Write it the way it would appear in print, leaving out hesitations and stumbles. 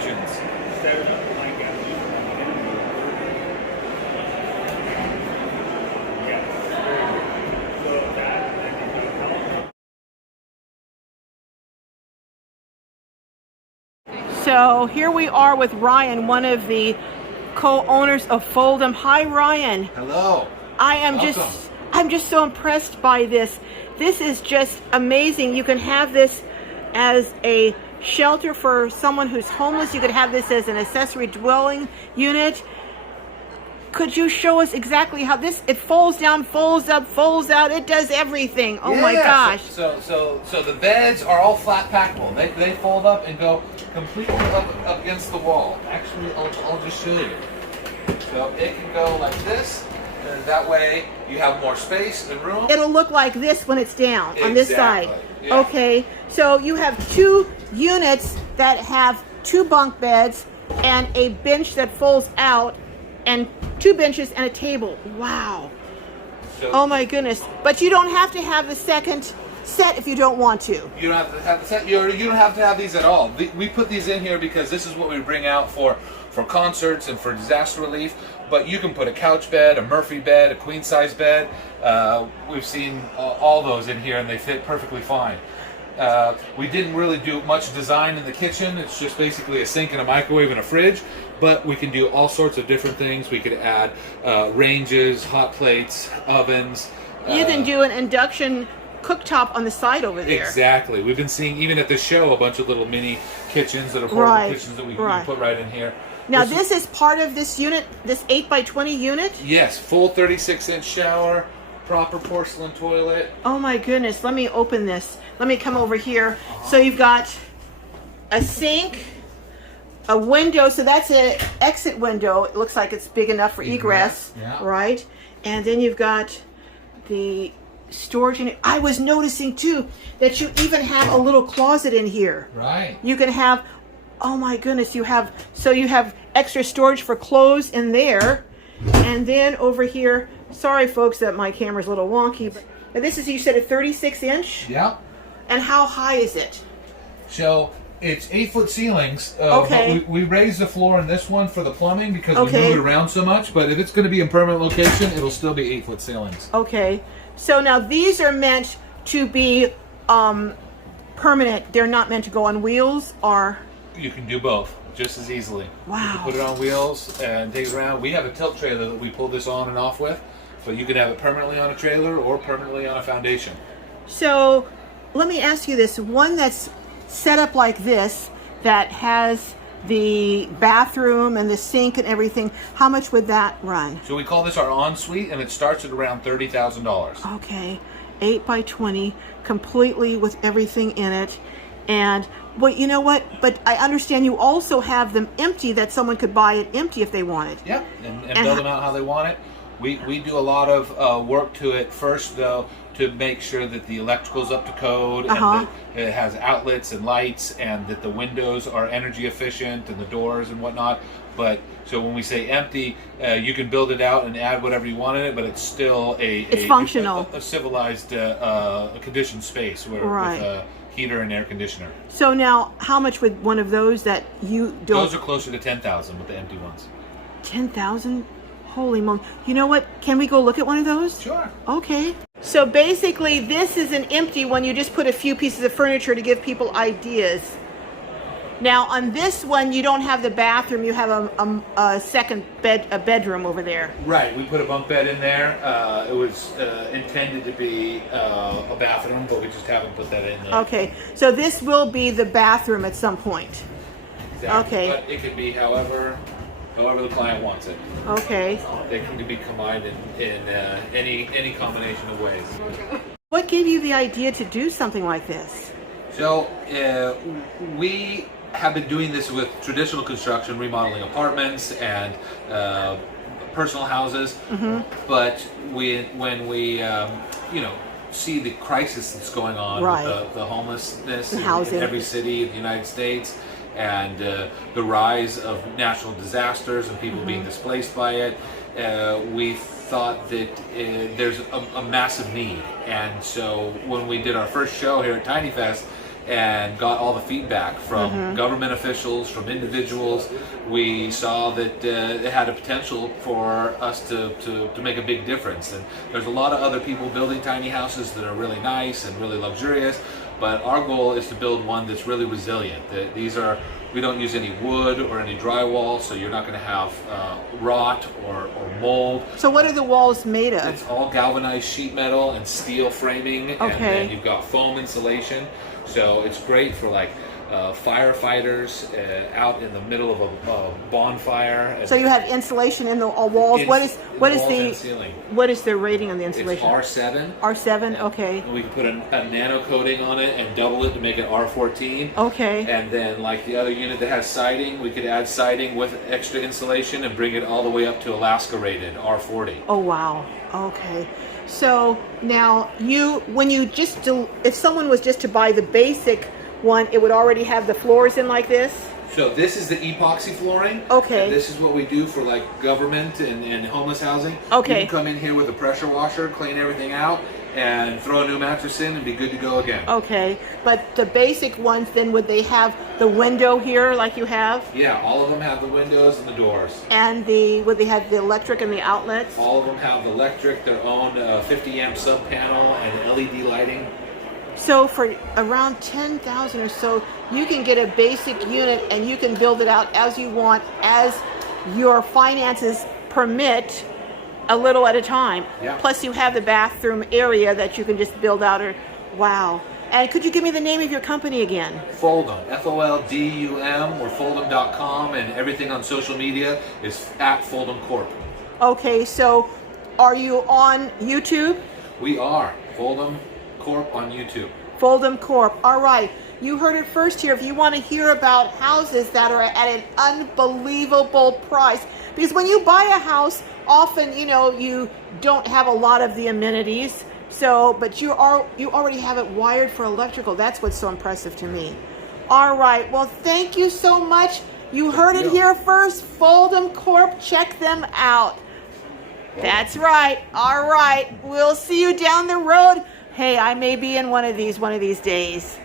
kitchens. So here we are with Ryan, one of the co-owners of FOLDABLE. Hi, Ryan. Hello. I'm just so impressed by this. This is just amazing. You can have this as a shelter for someone who's homeless. You could have this as an accessory dwelling unit. Could you show us exactly how it folds down, folds up, folds out? It does everything. Oh my gosh. So the beds are all flat packable. They fold up and go completely up against the wall. Actually, I'll just show you. So it can go like this, and that way you have more space and room. It'll look like this when it's down on this side. Yeah. Okay, so you have 2 units that have 2 bunk beds and a bench that folds out, and 2 benches and a table. Wow. So, oh my goodness. But you don't have to have the second set if you don't want to. You don't have to have the set. You don't have to have these at all. We put these in here because this is what we bring out for concerts and for disaster relief. But you can put a couch bed, a Murphy bed, a queen size bed. We've seen all those in here and they fit perfectly fine. We didn't really do much design in the kitchen. It's just basically a sink and a microwave and a fridge. But we can do all sorts of different things. We could add ranges, hot plates, ovens. You can do an induction cooktop on the side over there. Exactly. We've been seeing, even at the show, a bunch of little mini kitchens that are portable kitchens that we can put right in here. Now this is part of this unit, this 8x20 unit? Yes, full 36-inch shower, proper porcelain toilet. Oh my goodness, let me open this. Let me come over here. So you've got a sink, a window, so that's an exit window. It looks like it's big enough for egress, right? And then you've got the storage unit. I was noticing too that you even have a little closet in here. Right. You can have, oh my goodness, you have extra storage for clothes in there. And then over here, sorry folks that my camera's a little wonky, but this is, you said, a 36-inch? Yeah. And how high is it? So it's 8-foot ceilings. Okay. But we raised the floor in this one for the plumbing because we move it around so much. But if it's going to be in permanent location, it'll still be 8-foot ceilings. Okay. So now these are meant to be permanent. They're not meant to go on wheels, or? You can do both just as easily. Wow. You can put it on wheels and take it around. We have a tilt trailer that we pull this on and off with. So you can have it permanently on a trailer or permanently on a foundation. So let me ask you this. One that's set up like this, that has the bathroom and the sink and everything, how much would that run? So we call this our ensuite, and it starts at around $30,000. Okay, 8x20, completely with everything in it. And well, you know what? But I understand you also have them empty, that someone could buy it empty if they wanted. Yep, and build them out how they want it. We do a lot of work to it first, though, to make sure that the electrical's up to code, and that it has outlets and lights, and that the windows are energy efficient, and the doors and whatnot. But so when we say empty, you can build it out and add whatever you want in it, but it's still it's functional, a civilized, conditioned space with a heater and air conditioner. So now, how much would one of those that you don't? Those are closer to 10,000 with the empty ones. 10,000. Holy moly. You know what? Can we go look at one of those? Sure. Okay. So basically, this is an empty one. You just put a few pieces of furniture to give people ideas. Now, on this one, you don't have the bathroom. You have a second bedroom over there. Right. We put a bunk bed in there. It was intended to be a bathroom, but we just haven't put that in there. Okay. So this will be the bathroom at some point. Exactly. Okay. But it could be however the client wants it. Okay. They can be combined in any combination of ways. What gave you the idea to do something like this? So we have been doing this with traditional construction, remodeling apartments and personal houses. But when we see the crisis that's going on with the homelessness in every city in the United States, and the rise of natural disasters and people being displaced by it, we thought that there's a massive need. And so when we did our first show here at Tiny Fest, and got all the feedback from government officials, from individuals. We saw that it had a potential for us to make a big difference. And there's a lot of other people building tiny houses that are really nice and really luxurious, but our goal is to build one that's really resilient. We don't use any wood or any drywall, so you're not going to have rot or mold. So what are the walls made of? It's all galvanized sheet metal and steel framing, and then you've got foam insulation. So it's great for like firefighters out in the middle of a bonfire. So you have insulation in the walls. What is the rating on the insulation? It's R7. R7, okay. And we can put a nano coating on it and double it to make it R14. Okay. And then like the other unit that has siding, we could add siding with extra insulation and bring it all the way up to Alaska rated R40. Oh wow. Okay. So now if someone was just to buy the basic one, it would already have the floors in like this? So this is the epoxy flooring. Okay. And this is what we do for like government and homeless housing. Okay. You can come in here with a pressure washer, clean everything out, and throw a new mattress in and be good to go again. Okay. But the basic ones, then would they have the window here like you have? Yeah, all of them have the windows and the doors. And would they have the electric and the outlets? All of them have electric, their own 50 amp sub panel and LED lighting. So for around 10,000 or so, you can get a basic unit and you can build it out as you want, as your finances permit, a little at a time. Yeah. Plus you have the bathroom area that you can just build out. Wow. And could you give me the name of your company again? Foldum, FOLDUM. We're foldam.com, and everything on social media is at Foldum Corp. Okay, so are you on YouTube? We are Foldum Corp on YouTube. Foldum Corp. All right. You heard it first here. If you want to hear about houses that are at an unbelievable price, because when you buy a house, often, you don't have a lot of the amenities. So, but you already have it wired for electrical. That's what's so impressive to me. All right. Well, thank you so much. You heard it here first. Foldum Corp. Check them out. That's right. All right. We'll see you down the road. Hey, I may be in one of these days.